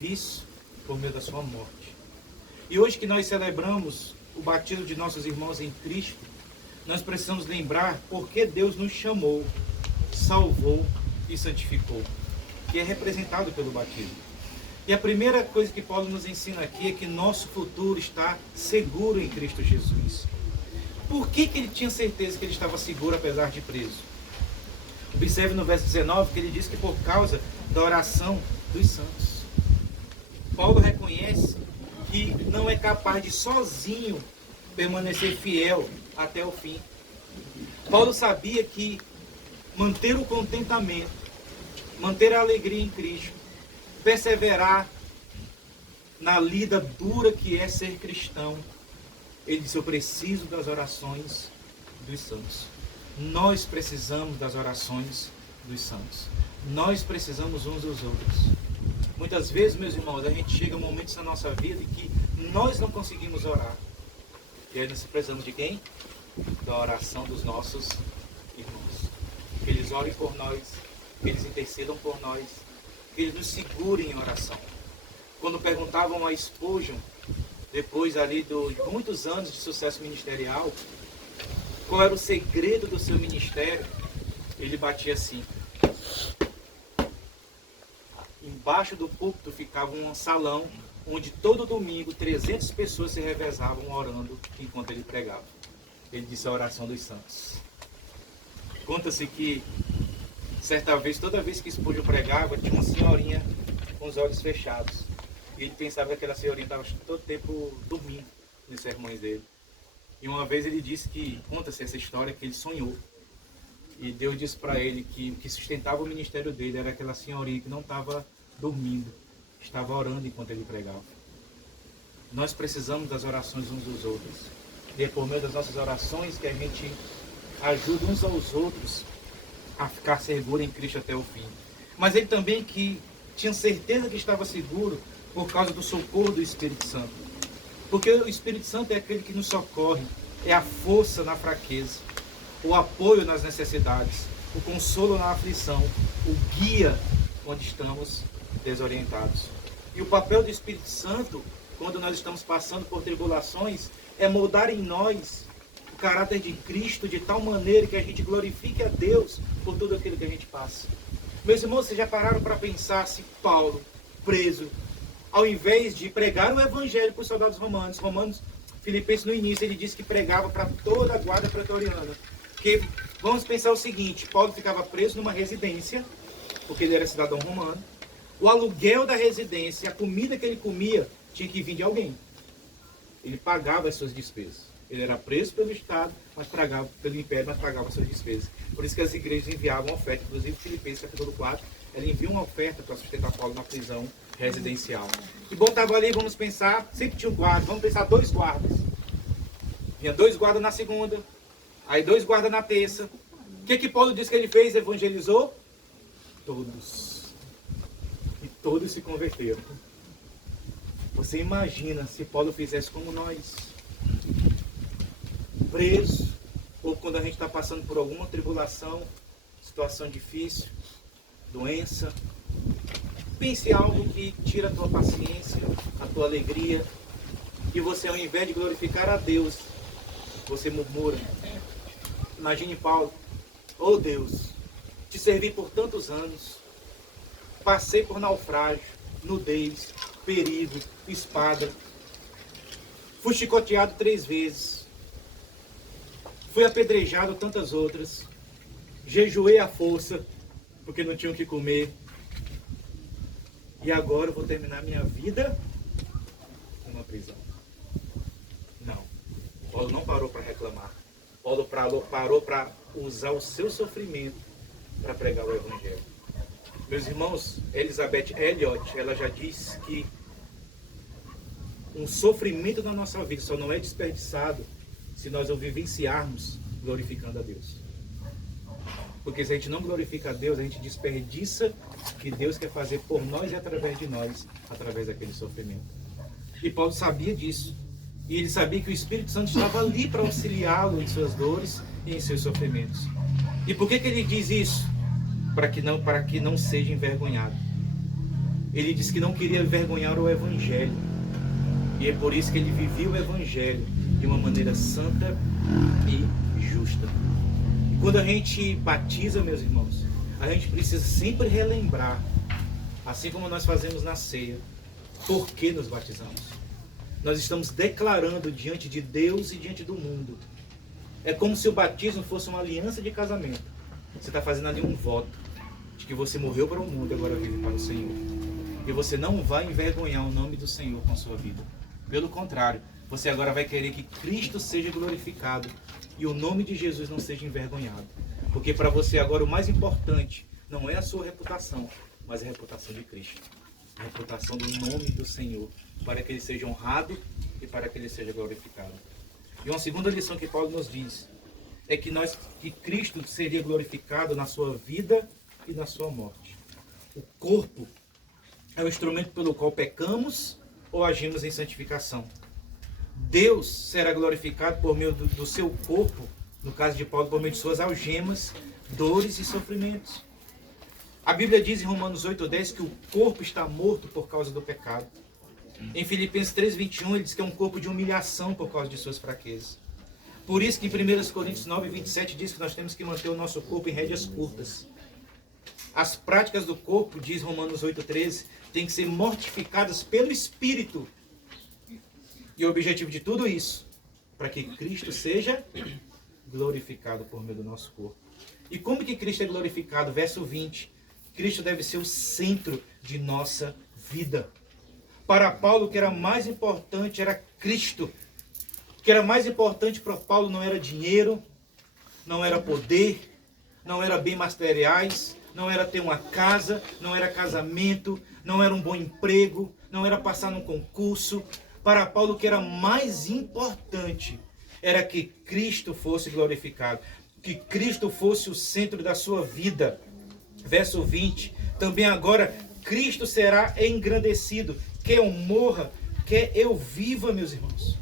Isso por meio da sua morte. E hoje que nós celebramos o batismo de nossos irmãos em Cristo, nós precisamos lembrar por que Deus nos chamou, salvou e santificou, que é representado pelo batismo. E a primeira coisa que Paulo nos ensina aqui é que nosso futuro está seguro em Cristo Jesus. Por que ele tinha certeza que ele estava seguro apesar de preso? Observe no verso 19 que ele diz que por causa da oração dos santos. Paulo reconhece que não é capaz de sozinho permanecer fiel até o fim. Paulo sabia que manter o contentamento, manter a alegria em Cristo, perseverar na lida dura que é ser cristão, ele disse: eu preciso das orações dos santos. Nós precisamos das orações dos santos. Nós precisamos uns dos outros. Muitas vezes, meus irmãos, a gente chega a momentos na nossa vida em que nós não conseguimos orar. E aí nós precisamos de quem? Da oração dos nossos irmãos. Que eles orem por nós, que eles intercedam por nós, que eles nos segurem em oração. Quando perguntavam a Spurgeon, depois ali de muitos anos de sucesso ministerial, qual era o segredo do seu ministério, ele batia assim: embaixo do púlpito ficava um salão onde todo domingo 300 pessoas se revezavam orando enquanto ele pregava. Ele disse a oração dos santos. Conta-se que certa vez, toda vez que Spurgeon pregava, tinha uma senhorinha com os olhos fechados. E ele pensava que aquela senhorinha estava todo tempo dormindo nos sermões dele. E uma vez ele disse que, conta-se essa história, que ele sonhou. E Deus disse para ele que o que sustentava o ministério dele era aquela senhorinha que não estava dormindo, estava orando enquanto ele pregava. Nós precisamos das orações uns dos outros. E é por meio das nossas orações que a gente ajuda uns aos outros a ficar seguro em Cristo até o fim. Mas ele também que tinha certeza que estava seguro por causa do socorro do Espírito Santo. Porque o Espírito Santo é aquele que nos socorre, é a força na fraqueza, o apoio nas necessidades, o consolo na aflição, o guia quando estamos desorientados. E o papel do Espírito Santo, quando nós estamos passando por tribulações, é moldar em nós o caráter de Cristo de tal maneira que a gente glorifique a Deus por tudo aquilo que a gente passa. Meus irmãos, vocês já pararam para pensar se Paulo, preso, ao invés de pregar o evangelho para os soldados romanos, Filipenses no início ele disse que pregava para toda a guarda pretoriana. Porque vamos pensar o seguinte: Paulo ficava preso numa residência, porque ele era cidadão romano. O aluguel da residência, a comida que ele comia, tinha que vir de alguém. Ele pagava as suas despesas. Ele era preso pelo Estado, mas pagava pelo Império, mas pagava as suas despesas. Por isso que as igrejas enviavam oferta. Inclusive, Filipenses, capítulo 4, ela envia uma oferta para sustentar Paulo na prisão residencial. E bom, estava ali, vamos pensar, sempre tinha um guarda, vamos pensar 2 guardas. Tinha 2 guardas na segunda, aí 2 guardas na terça. O que Paulo disse que ele fez? Evangelizou? Todos. E todos se converteram. Você imagina se Paulo fizesse como nós, preso, ou quando a gente está passando por alguma tribulação, situação difícil, doença. Pense em algo que tira a tua paciência, a tua alegria, e você, ao invés de glorificar a Deus, você murmura. Imagine Paulo: oh Deus, te servi por tantos anos, passei por naufrágio, nudez, perigo, espada, fui chicoteado 3 vezes, fui apedrejado tantas outras, jejuei à força, porque não tinha o que comer, e agora eu vou terminar minha vida numa prisão. Não, Paulo não parou para reclamar. Paulo parou para usar o seu sofrimento para pregar o Evangelho. Meus irmãos, Elizabeth Elliot, ela já diz que um sofrimento na nossa vida só não é desperdiçado se nós o vivenciarmos glorificando a Deus. Porque se a gente não glorifica a Deus, a gente desperdiça o que Deus quer fazer por nós e através de nós, através daquele sofrimento. E Paulo sabia disso. E ele sabia que o Espírito Santo estava ali para auxiliá-lo em suas dores e em seus sofrimentos. E por que ele diz isso? Para que não seja envergonhado. Ele disse que não queria envergonhar o Evangelho. E é por isso que ele vivia o Evangelho de uma maneira santa e justa. E quando a gente batiza, meus irmãos, a gente precisa sempre relembrar, assim como nós fazemos na ceia, por que nos batizamos. Nós estamos declarando diante de Deus e diante do mundo. É como se o batismo fosse uma aliança de casamento. Você está fazendo ali um voto de que você morreu para o mundo e agora vive para o Senhor. E você não vai envergonhar o nome do Senhor com a sua vida. Pelo contrário, você agora vai querer que Cristo seja glorificado e o nome de Jesus não seja envergonhado. Porque para você agora o mais importante não é a sua reputação, mas a reputação de Cristo. A reputação do nome do Senhor, para que ele seja honrado e para que ele seja glorificado. E uma segunda lição que Paulo nos diz é que Cristo seria glorificado na sua vida e na sua morte. O corpo é o instrumento pelo qual pecamos ou agimos em santificação. Deus será glorificado por meio do seu corpo, no caso de Paulo, por meio de suas algemas, dores e sofrimentos. A Bíblia diz em Romanos 8:10 que o corpo está morto por causa do pecado. Em Filipenses 3:21 ele diz que é um corpo de humilhação por causa de suas fraquezas. Por isso que em 1 Coríntios 9:27 diz que nós temos que manter o nosso corpo em rédeas curtas. As práticas do corpo, diz Romanos 8:13, têm que ser mortificadas pelo Espírito. E o objetivo de tudo isso, para que Cristo seja glorificado por meio do nosso corpo. E como que Cristo é glorificado? Verso 20. Cristo deve ser o centro de nossa vida. Para Paulo, o que era mais importante era Cristo. O que era mais importante para Paulo não era dinheiro, não era poder, não era bens materiais, não era ter uma casa, não era casamento, não era um bom emprego, não era passar num concurso. Para Paulo, o que era mais importante era que Cristo fosse glorificado, que Cristo fosse o centro da sua vida. Verso 20, também agora Cristo será engrandecido, quer eu morra, quer eu viva, meus irmãos.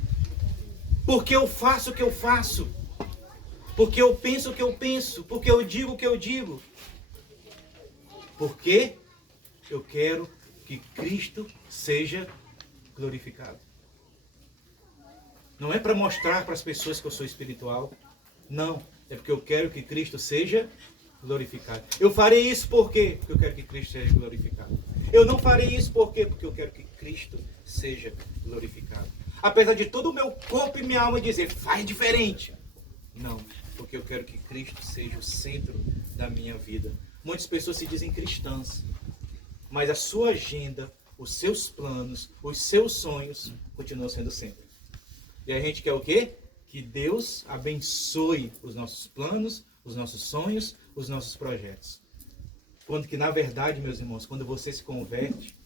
Porque eu faço o que eu faço, porque eu penso o que eu penso, porque eu digo o que eu digo. Porque eu quero que Cristo seja glorificado. Não é para mostrar para as pessoas que eu sou espiritual. Não, é porque eu quero que Cristo seja glorificado. Eu farei isso por quê? Porque eu quero que Cristo seja glorificado. Eu não farei isso por quê? Porque eu quero que Cristo seja glorificado. Apesar de todo o meu corpo e minha alma dizer, faz diferente. Não, porque eu quero que Cristo seja o centro da minha vida. Muitas pessoas se dizem cristãs, mas a sua agenda, os seus planos, os seus sonhos continuam sendo sempre. E a gente quer o quê? Que Deus abençoe os nossos planos, os nossos sonhos, os nossos projetos. Quando que, na verdade, meus irmãos, quando você se converte,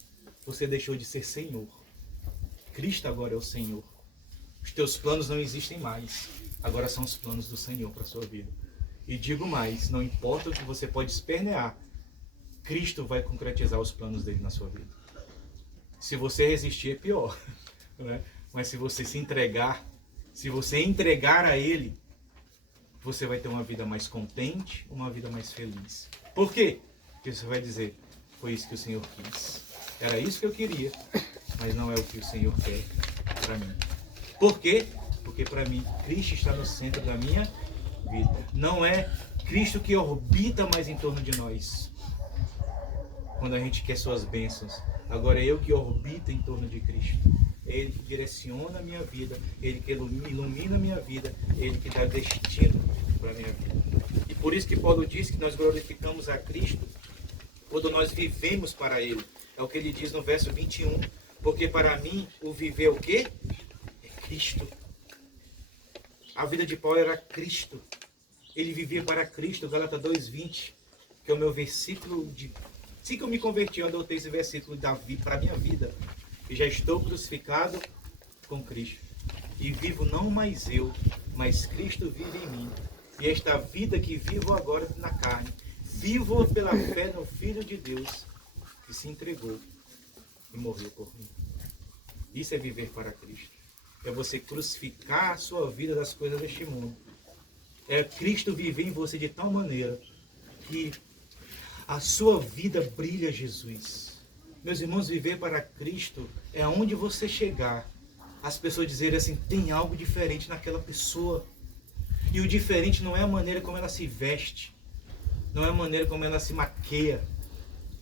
você deixou de ser Senhor. Cristo agora é o Senhor. Os teus planos não existem mais. Agora são os planos do Senhor para a sua vida. E digo mais, não importa o que você pode espernear, Cristo vai concretizar os planos dele na sua vida. Se você resistir é pior, né? Mas se você se entregar, se você entregar a Ele, você vai ter uma vida mais contente, uma vida mais feliz. Por quê? Porque você vai dizer, foi isso que o Senhor quis. Era isso que eu queria, mas não é o que o Senhor quer para mim. Por quê? Porque para mim, Cristo está no centro da minha vida. Não é Cristo que orbita mais em torno de nós. Quando a gente quer suas bênçãos. Agora é eu que orbito em torno de Cristo. É Ele que direciona a minha vida. Ele que ilumina a minha vida. É Ele que dá destino para a minha vida. E por isso que Paulo diz que nós glorificamos a Cristo quando nós vivemos para Ele. É o que ele diz no verso 21. Porque para mim o viver é o quê? É Cristo. A vida de Paulo era Cristo. Ele vivia para Cristo. Gálatas 2:20, que é o meu versículo de... Assim que eu me converti, eu adotei esse versículo para a minha vida. E já estou crucificado com Cristo. E vivo não mais eu, mas Cristo vive em mim. E esta vida que vivo agora na carne, vivo pela fé no Filho de Deus, que se entregou e morreu por mim. Isso é viver para Cristo. É você crucificar a sua vida das coisas deste mundo. É Cristo viver em você de tal maneira que a sua vida brilha Jesus. Meus irmãos, viver para Cristo é aonde você chegar, as pessoas dizerem assim, tem algo diferente naquela pessoa. E o diferente não é a maneira como ela se veste, não é a maneira como ela se maqueia,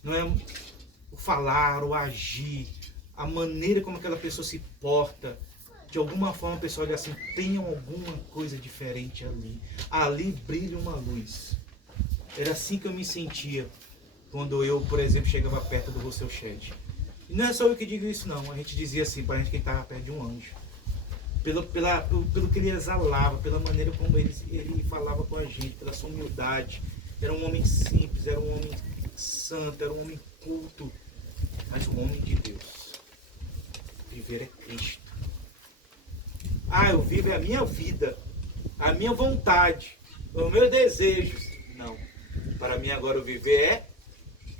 não é o falar, o agir, a maneira como aquela pessoa se porta. De alguma forma a pessoa olha assim, tem alguma coisa diferente ali. Ali brilha uma luz. Era assim que eu me sentia quando eu, por exemplo, chegava perto do Rousseau Shedd. E não é só eu que digo isso não, a gente dizia assim para a gente que estava perto de um anjo. Pelo que ele exalava, pela maneira como ele falava com a gente, pela sua humildade. Era um homem simples, era um homem santo, era um homem culto, mas um homem de Deus. Viver é Cristo. Ah, eu vivo é a minha vida, a minha vontade, os meus desejos. Não. Para mim agora o viver é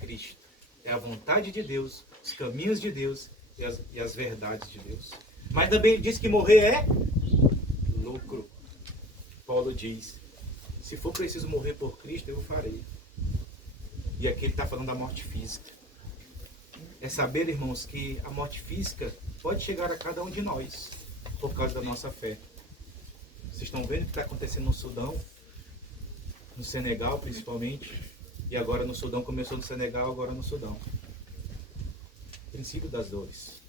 Cristo. É a vontade de Deus, os caminhos de Deus e as verdades de Deus. Mas também ele diz que morrer é lucro. Paulo diz, se for preciso morrer por Cristo, eu farei. E aqui ele está falando da morte física. É saber, irmãos, que a morte física pode chegar a cada um de nós, por causa da nossa fé. Vocês estão vendo o que está acontecendo no Sudão, no Senegal principalmente, e agora no Sudão, começou no Senegal, agora no Sudão. Princípio das dores.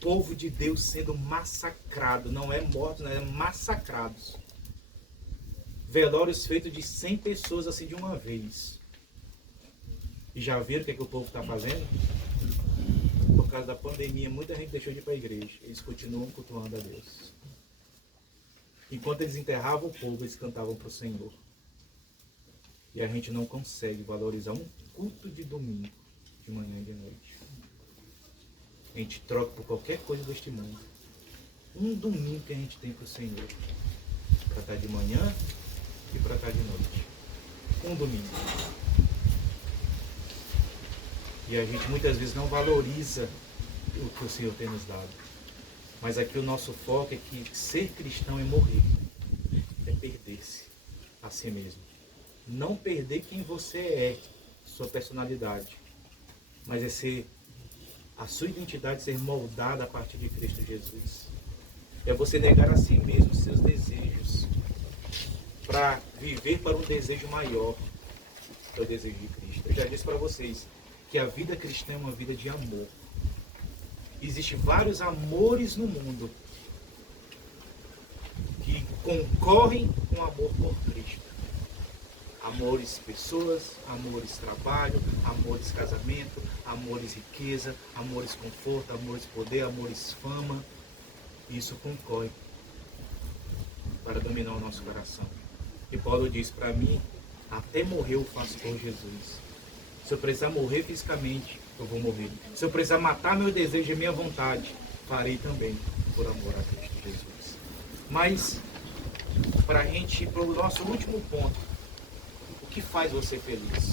Povo de Deus sendo massacrado, não é morto, não é massacrados. Velórios feitos de 100 pessoas assim de uma vez. E já viram o que o povo está fazendo? Por causa da pandemia, muita gente deixou de ir para a igreja. Eles continuam cultuando a Deus. Enquanto eles enterravam o povo, eles cantavam para o Senhor. E a gente não consegue valorizar um culto de domingo, de manhã e de noite. A gente troca por qualquer coisa deste mundo. Um domingo que a gente tem para o Senhor. Para estar de manhã e para estar de noite. Um domingo. E a gente muitas vezes não valoriza o que o Senhor tem nos dado. Mas aqui o nosso foco é que ser cristão é morrer. É perder-se a si mesmo. Não perder quem você é, sua personalidade. Mas é ser a sua identidade ser moldada a partir de Cristo Jesus. É você negar a si mesmo os seus desejos para viver para um desejo maior, que é o desejo de Cristo. Eu já disse para vocês que a vida cristã é uma vida de amor. Existem vários amores no mundo que concorrem com o amor por Cristo. Amores pessoas, amores trabalho, amores casamento, amores riqueza, amores conforto, amores poder, amores fama. Isso concorre para dominar o nosso coração. E Paulo diz, para mim, até morrer eu faço por Jesus. Se eu precisar morrer fisicamente, eu vou morrer. Se eu precisar matar meu desejo e minha vontade, farei também por amor a Cristo Jesus. Mas, para a gente ir para o nosso último ponto, o que faz você feliz?